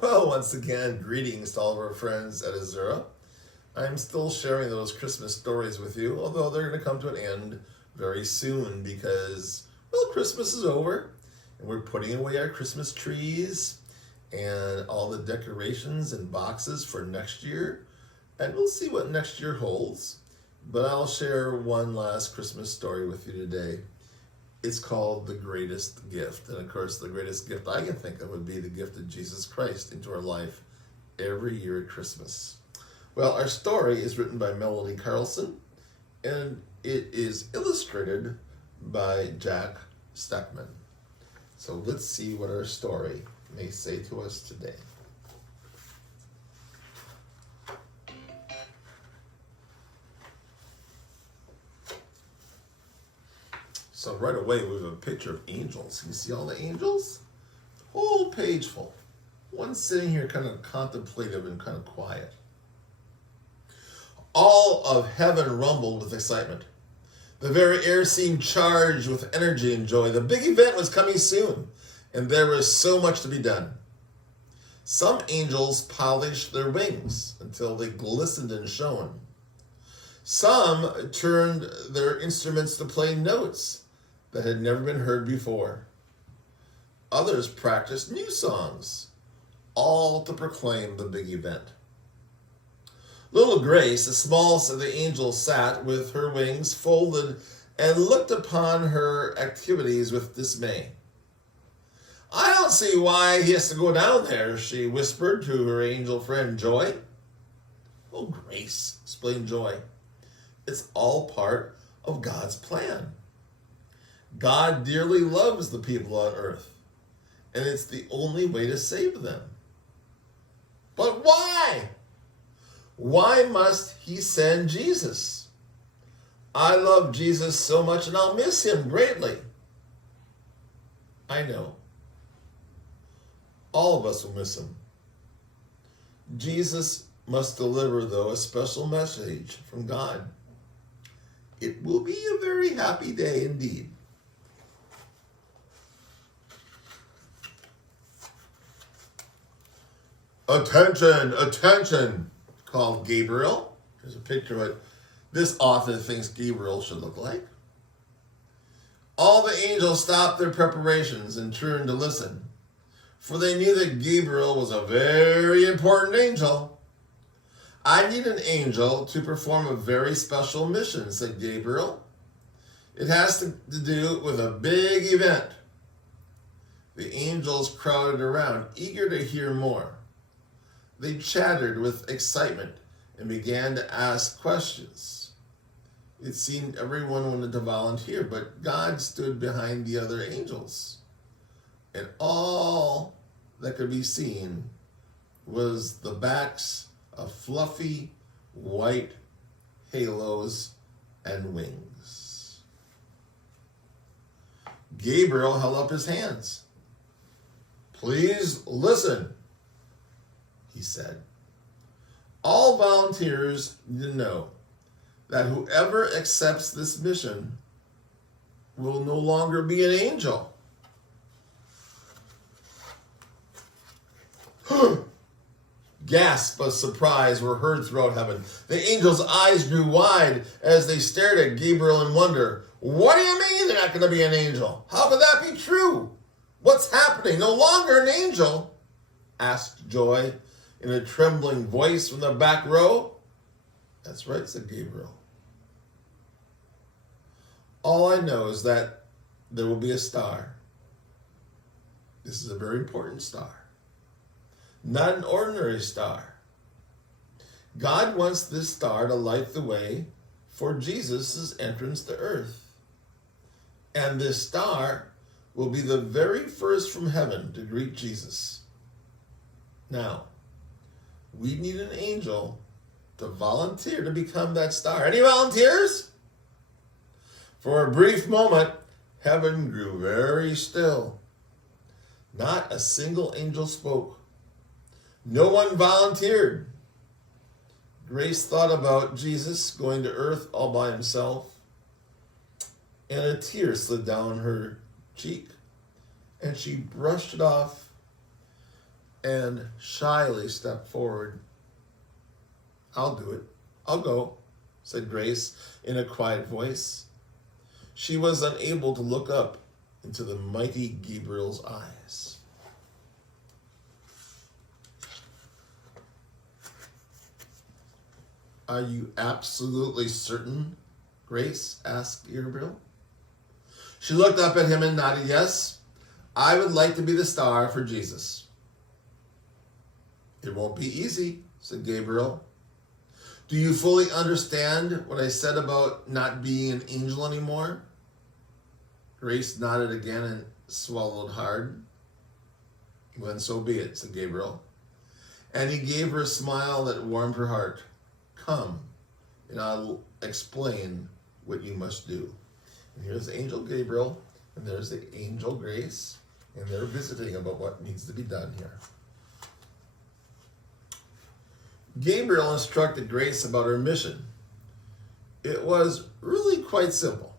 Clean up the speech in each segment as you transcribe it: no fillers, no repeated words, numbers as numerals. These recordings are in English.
Well, once again, greetings to all of our friends at Azura. I'm still sharing those Christmas stories with you, although they're going to come to an end very soon because, well, Christmas is over and we're putting away our Christmas trees and all the decorations and boxes for next year. And we'll see what next year holds. But I'll share one last Christmas story with you today. It's called The Greatest Gift. And of course, the greatest gift I can think of would be the gift of Jesus Christ into our life every year at Christmas. Well, our story is written by Melody Carlson, and it is illustrated by Jack Steckman. So let's see what our story may say to us today. So right away, we have a picture of angels. Can you see all the angels? Whole page full. One sitting here kind of contemplative and kind of quiet. All of heaven rumbled with excitement. The very air seemed charged with energy and joy. The big event was coming soon, and there was so much to be done. Some angels polished their wings until they glistened and shone. Some turned their instruments to play notes that had never been heard before. Others practiced new songs, all to proclaim the big event. Little Grace, the smallest of the angels, sat with her wings folded and looked upon her activities with dismay. "I don't see why he has to go down there," she whispered to her angel friend Joy. "Oh, Grace," explained Joy, "it's all part of God's plan. God dearly loves the people on earth, and it's the only way to save them." "But why? Why must he send Jesus? I love Jesus so much and I'll miss him greatly." "I know. All of us will miss him. Jesus must deliver, though, a special message from God. It will be a very happy day indeed." "Attention, attention," called Gabriel. Here's a picture of what this author thinks Gabriel should look like. All the angels stopped their preparations and turned to listen, for they knew that Gabriel was a very important angel. "I need an angel to perform a very special mission," said Gabriel. "It has to do with a big event." The angels crowded around, eager to hear more. They chattered with excitement and began to ask questions. It seemed everyone wanted to volunteer, but God stood behind the other angels. And all that could be seen was the backs of fluffy white halos and wings. Gabriel held up his hands. "Please listen," he said. "All volunteers need to know that whoever accepts this mission will no longer be an angel." Gasps of surprise were heard throughout heaven. The angels' eyes grew wide as they stared at Gabriel in wonder. "What do you mean they're not going to be an angel? How could that be true? What's happening? No longer an angel?" asked Joy in a trembling voice from the back row. "That's right," said Gabriel. "All I know is that there will be a star. This is a very important star. Not an ordinary star. God wants this star to light the way for Jesus' entrance to earth. And this star will be the very first from heaven to greet Jesus. Now, we need an angel to volunteer to become that star. Any volunteers?" For a brief moment, heaven grew very still. Not a single angel spoke. No one volunteered. Grace thought about Jesus going to earth all by himself, and a tear slid down her cheek, and she brushed it off. and shyly stepped forward. "I'll do it. I'll go," said Grace in a quiet voice. She was unable to look up into the mighty Gabriel's eyes. "Are you absolutely certain, Grace?" asked Gabriel. She looked up at him and nodded. "Yes, I would like to be the star for Jesus." "It won't be easy," said Gabriel. "Do you fully understand what I said about not being an angel anymore?" Grace nodded again and swallowed hard. "Then so be it," said Gabriel. And he gave her a smile that warmed her heart. "Come, and I'll explain what you must do." And here's the angel Gabriel, and there's the angel Grace, and they're visiting about what needs to be done here. Gabriel instructed Grace about her mission. It was really quite simple.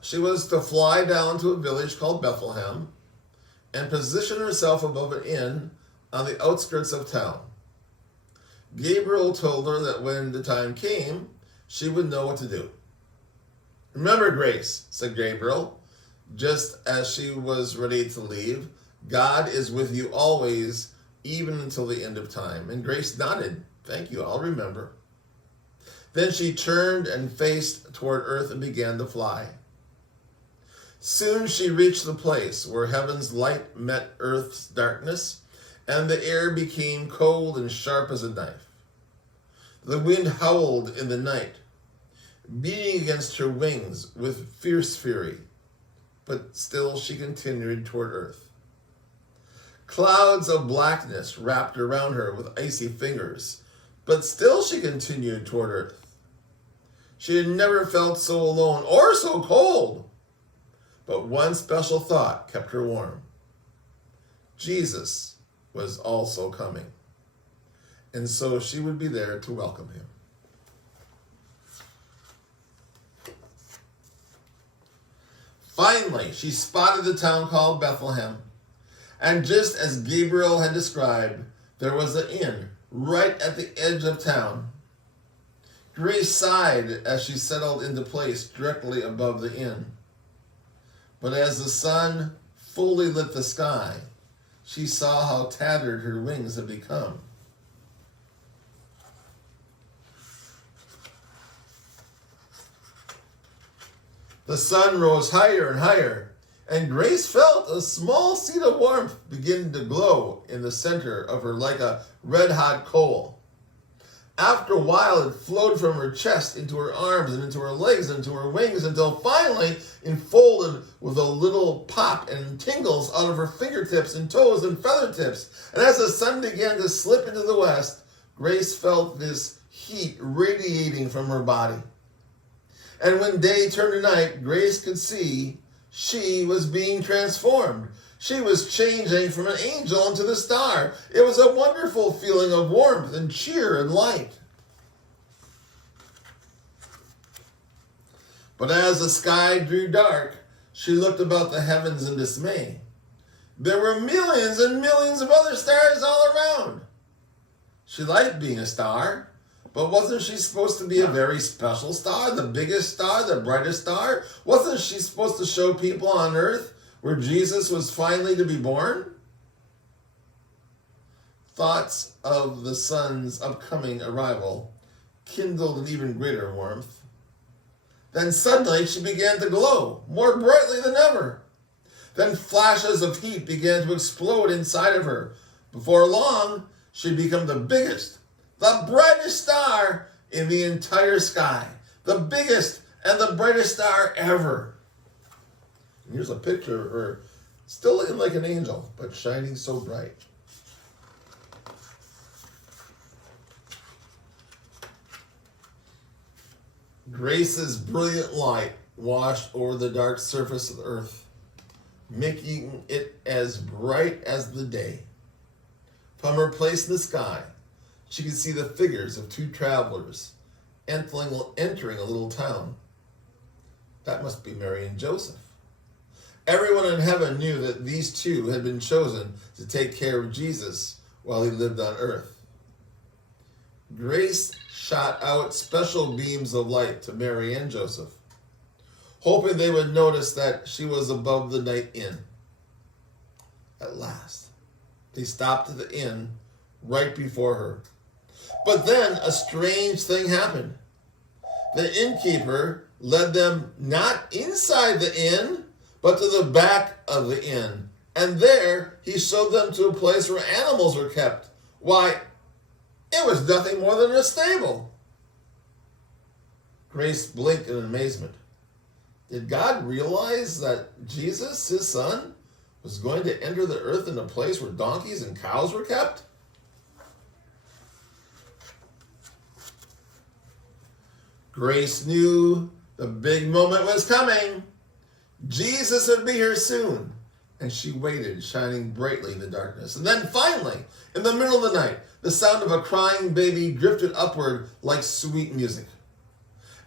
She was to fly down to a village called Bethlehem and position herself above an inn on the outskirts of town. Gabriel told her that when the time came, she would know what to do. "Remember, Grace," said Gabriel, just as she was ready to leave, "God is with you always, even until the end of time." And Grace nodded. "Thank you, I'll remember." Then she turned and faced toward earth and began to fly. Soon she reached the place where heaven's light met earth's darkness, and the air became cold and sharp as a knife. The wind howled in the night, beating against her wings with fierce fury, but still she continued toward earth. Clouds of blackness wrapped around her with icy fingers, but still she continued toward earth. She had never felt so alone or so cold, but one special thought kept her warm. Jesus was also coming, and so she would be there to welcome him. Finally, she spotted the town called Bethlehem, and just as Gabriel had described, there was an inn right at the edge of town. Grace sighed as she settled into place directly above the inn. But as the sun fully lit the sky, she saw how tattered her wings had become. The sun rose higher and higher, and Grace felt a small seed of warmth begin to glow in the center of her like a red-hot coal. After a while, it flowed from her chest into her arms and into her legs and into her wings until finally enfolded with a little pop and tingles out of her fingertips and toes and feather tips. And as the sun began to slip into the west, Grace felt this heat radiating from her body. And when day turned to night, Grace could see she was being transformed. She was changing from an angel into the star. It was a wonderful feeling of warmth and cheer and light. But as the sky grew dark, she looked about the heavens in dismay. There were millions and millions of other stars all around. She liked being a star, but wasn't she supposed to be a very special star, the biggest star, the brightest star? Wasn't she supposed to show people on earth where Jesus was finally to be born? Thoughts of the sun's upcoming arrival kindled an even greater warmth. Then suddenly she began to glow more brightly than ever. Then flashes of heat began to explode inside of her. Before long, she'd become the biggest, the brightest star in the entire sky. The biggest and the brightest star ever. And here's a picture of her still looking like an angel, but shining so bright. Grace's brilliant light washed over the dark surface of the earth, making it as bright as the day. From her place in the sky, she could see the figures of two travelers entering a little town. That must be Mary and Joseph. Everyone in heaven knew that these two had been chosen to take care of Jesus while he lived on earth. Grace shot out special beams of light to Mary and Joseph, hoping they would notice that she was above the night inn. At last, they stopped at the inn right before her. But then a strange thing happened. The innkeeper led them not inside the inn, but to the back of the inn. And there he showed them to a place where animals were kept. Why, it was nothing more than a stable. Grace blinked in amazement. Did God realize that Jesus, his son, was going to enter the earth in a place where donkeys and cows were kept? Grace knew the big moment was coming. Jesus would be here soon. And she waited, shining brightly in the darkness. And then finally, in the middle of the night, the sound of a crying baby drifted upward like sweet music.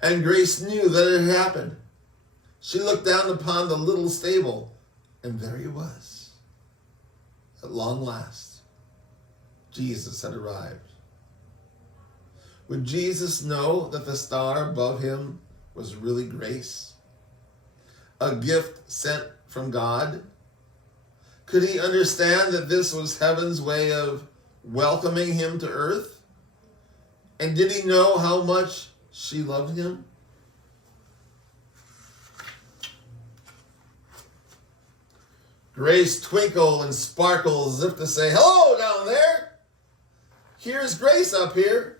And Grace knew that it had happened. She looked down upon the little stable, and there he was. At long last, Jesus had arrived. Would Jesus know that the star above him was really Grace? A gift sent from God? Could he understand that this was heaven's way of welcoming him to earth? And did he know how much she loved him? Grace twinkled and sparkled as if to say, "Hello down there. Here's Grace up here."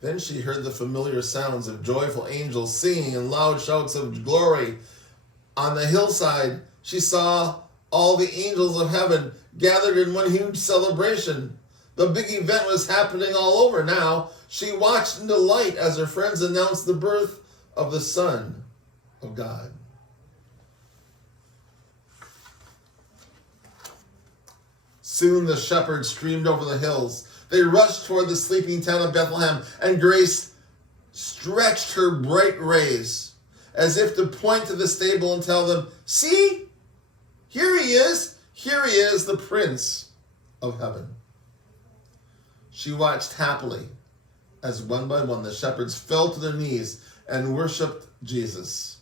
Then she heard the familiar sounds of joyful angels singing and loud shouts of glory. On the hillside, she saw all the angels of heaven gathered in one huge celebration. The big event was happening all over now. She watched in delight as her friends announced the birth of the Son of God. Soon the shepherds streamed over the hills. They rushed toward the sleeping town of Bethlehem, and Grace stretched her bright rays as if to point to the stable and tell them, "See, here he is, the Prince of Heaven." She watched happily as one by one the shepherds fell to their knees and worshiped Jesus.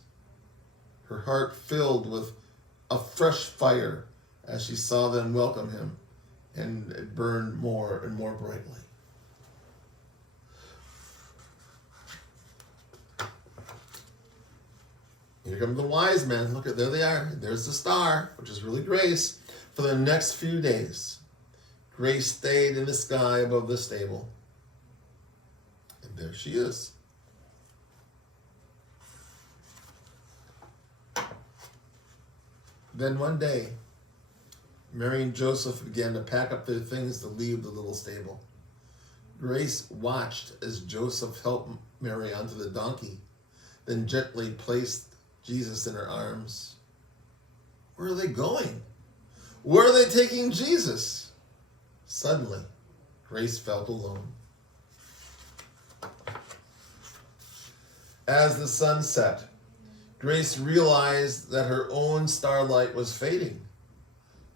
Her heart filled with a fresh fire as she saw them welcome him, and it burned more and more brightly. Here come the wise men. Look, there they are. There's the star, which is really Grace. For the next few days, Grace stayed in the sky above the stable. And there she is. Then one day, Mary and Joseph began to pack up their things to leave the little stable. Grace watched as Joseph helped Mary onto the donkey, then gently placed Jesus in her arms. Where are they going? Where are they taking Jesus? Suddenly, Grace felt alone. As the sun set, Grace realized that her own starlight was fading.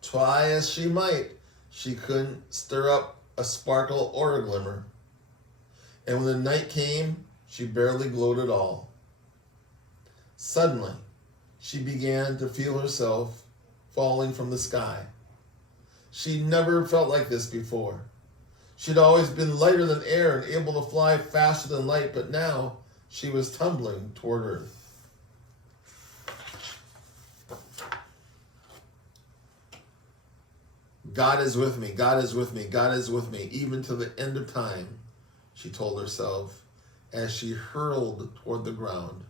Try as she might, she couldn't stir up a sparkle or a glimmer. And when the night came, she barely glowed at all. Suddenly, she began to feel herself falling from the sky. She'd never felt like this before. She'd always been lighter than air and able to fly faster than light, but now she was tumbling toward earth. God is with me, God is with me, God is with me, even to the end of time, she told herself as she hurled toward the ground.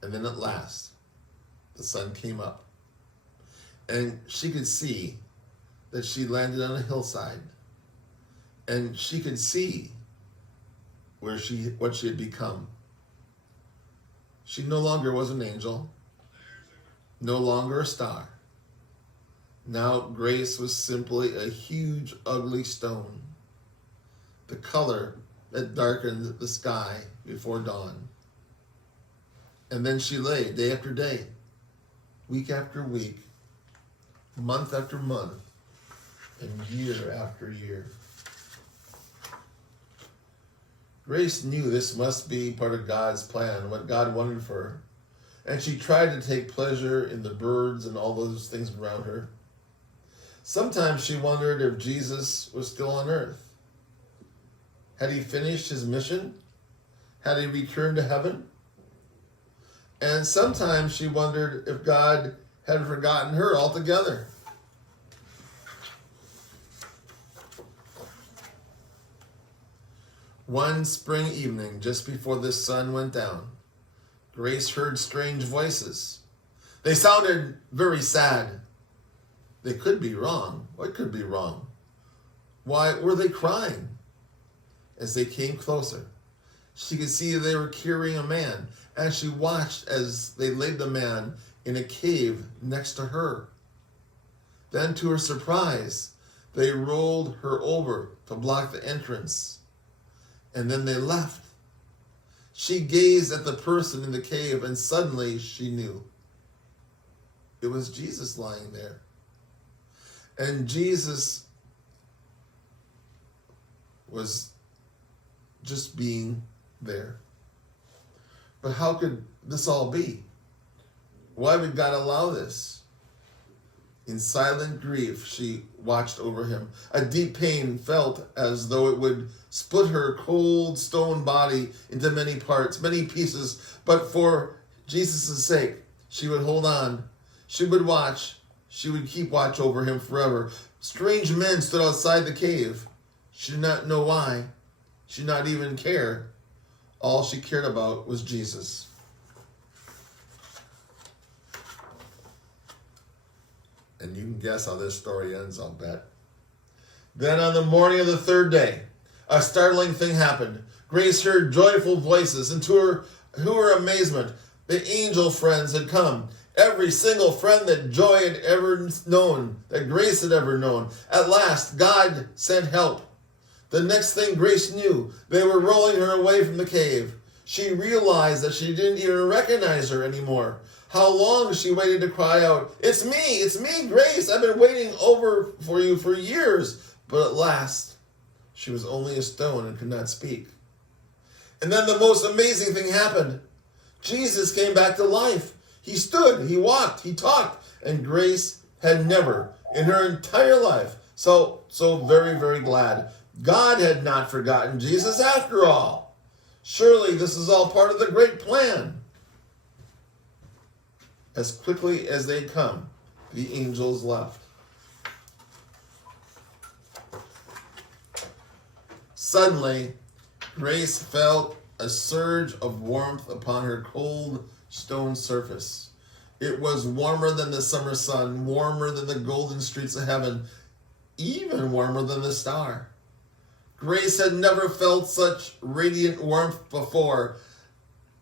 And then at last, the sun came up, and she could see that she landed on a hillside, and she could see what she had become. She no longer was an angel, no longer a star. Now Grace was simply a huge, ugly stone, the color that darkened the sky before dawn. And then she lay day after day, week after week, month after month, and year after year. Grace knew this must be part of God's plan, what God wanted for her. And she tried to take pleasure in the birds and all those things around her. Sometimes she wondered if Jesus was still on earth. Had he finished his mission? Had he returned to heaven? And sometimes she wondered if God had forgotten her altogether. One spring evening, just before the sun went down, Grace heard strange voices. They sounded very sad. They could be wrong. What could be wrong? Why were they crying? As they came closer, she could see they were carrying a man, and she watched as they laid the man in a cave next to her. Then, to her surprise, they rolled her over to block the entrance. And then they left. She gazed at the person in the cave, and suddenly she knew. It was Jesus lying there. And Jesus was just being there. But how could this all be? Why would God allow this? In silent grief, she watched over him. A deep pain felt as though it would split her cold stone body into many parts, many pieces. But for Jesus' sake, she would hold on. She would watch. She would keep watch over him forever. Strange men stood outside the cave. She did not know why. She did not even care. All she cared about was Jesus. And you can guess how this story ends, I'll bet. Then on the morning of the third day, a startling thing happened. Grace heard joyful voices, and to her amazement, the angel friends had come. Every single friend that Joy had ever known, that Grace had ever known. At last, God sent help. The next thing Grace knew, they were rolling her away from the cave. She realized that she didn't even recognize her anymore. How long she waited to cry out, it's me, Grace. I've been waiting over for you for years. But at last, she was only a stone and could not speak. And then the most amazing thing happened. Jesus came back to life. He stood, he walked, he talked, and Grace had never, in her entire life, so very, very glad. God had not forgotten Jesus after all. Surely this is all part of the great plan. As quickly as they'd come, the angels left. Suddenly, Grace felt a surge of warmth upon her cold stone surface. It was warmer than the summer sun, warmer than the golden streets of heaven, even warmer than the star. Grace had never felt such radiant warmth before.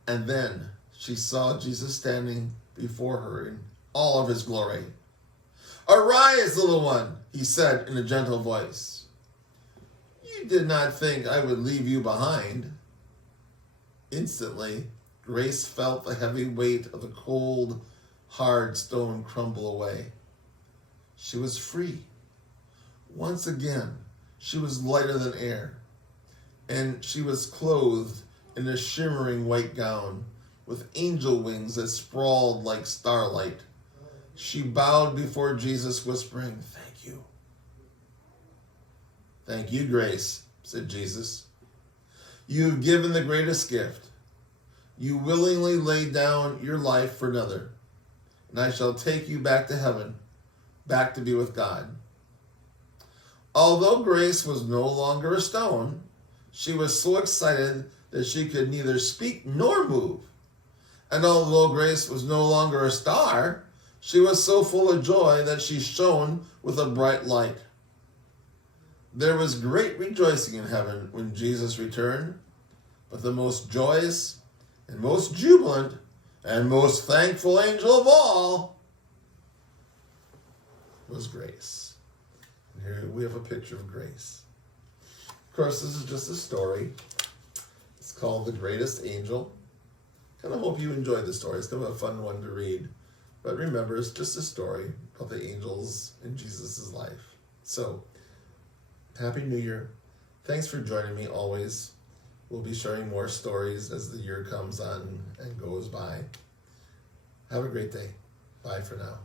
And then she saw Jesus standing before her in all of his glory. Arise, little one, he said in a gentle voice. You did not think I would leave you behind. Instantly, Grace felt the heavy weight of the cold, hard stone crumble away. She was free. Once again, she was lighter than air, and she was clothed in a shimmering white gown with angel wings that sprawled like starlight. She bowed before Jesus, whispering, "Thank you." "Thank you, Grace," said Jesus. "You've given the greatest gift. You willingly laid down your life for another, and I shall take you back to heaven, back to be with God." Although Grace was no longer a stone, she was so excited that she could neither speak nor move. And although Grace was no longer a star, she was so full of joy that she shone with a bright light. There was great rejoicing in heaven when Jesus returned, but the most joyous and most jubilant and most thankful angel of all was Grace. And here we have a picture of Grace. Of course, this is just a story. It's called The Greatest Angel. And I hope you enjoyed the story. It's kind of a fun one to read. But remember, it's just a story about the angels in Jesus' life. So, Happy New Year. Thanks for joining me always. We'll be sharing more stories as the year comes on and goes by. Have a great day. Bye for now.